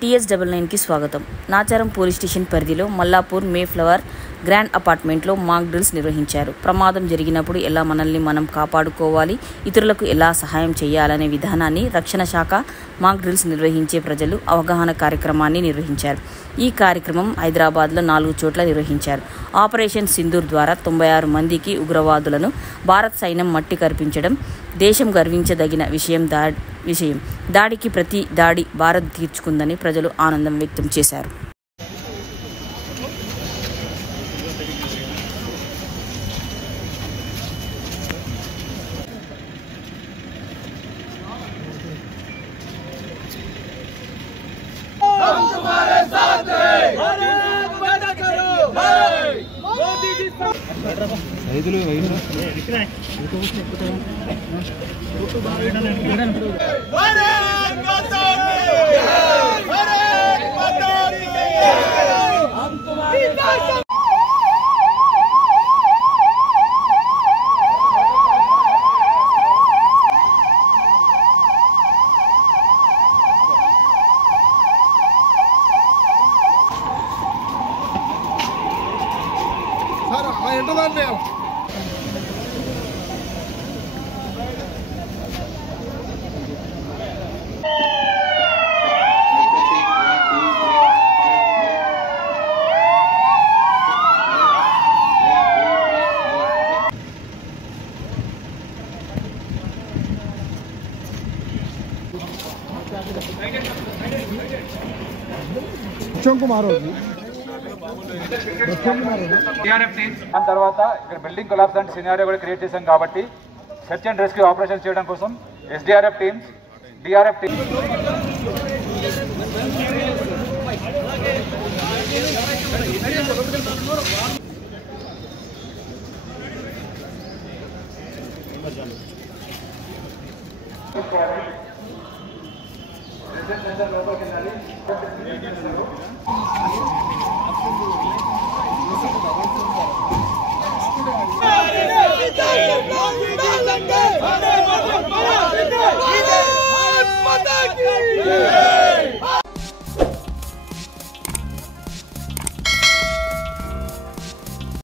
TS99కి స్వాగతం. Nacharam police station పరిధిలో Mallapur Mayflower grand అపార్ట్మెంట్లో మాక్ డ్రిల్స్ నిర్వహించారు. ప్రమాదం జరిగినప్పుడు ఎలా మనల్ని మనం కాపాడుకోవాలి, ఇతరులకు ఎలా సహాయం చేయాలనే విధానాన్ని రక్షణ శాఖ మాక్ డ్రిల్స్ నిర్వహించే ప్రజలు అవగాహన కార్యక్రమాన్ని నిర్వహించారు. ఈ కార్యక్రమం హైదరాబాద్లో 4 చోట్ల నిర్వహించారు. ఆపరేషన్ సింధూర్ ద్వారా 96 మందికి ఉగ్రవాదులను భారత్ సైన్యం మట్టి కరిపించడం దేశం గర్వించదగిన విషయం. దాడికి ప్రతి దాడి భారత్ తీర్చుకుందని ప్రజలు ఆనందం వ్యక్తం చేశారు. తర్వాత ఇక్కడ బిల్డింగ్ కొలాప్స్ అంటే సినారియో కూడా క్రియేట్ చేశాం కాబట్టి సెర్చ్ అండ్ రెస్క్యూ ఆపరేషన్ చేయడం కోసం SDRF teams, DRF teams Hey!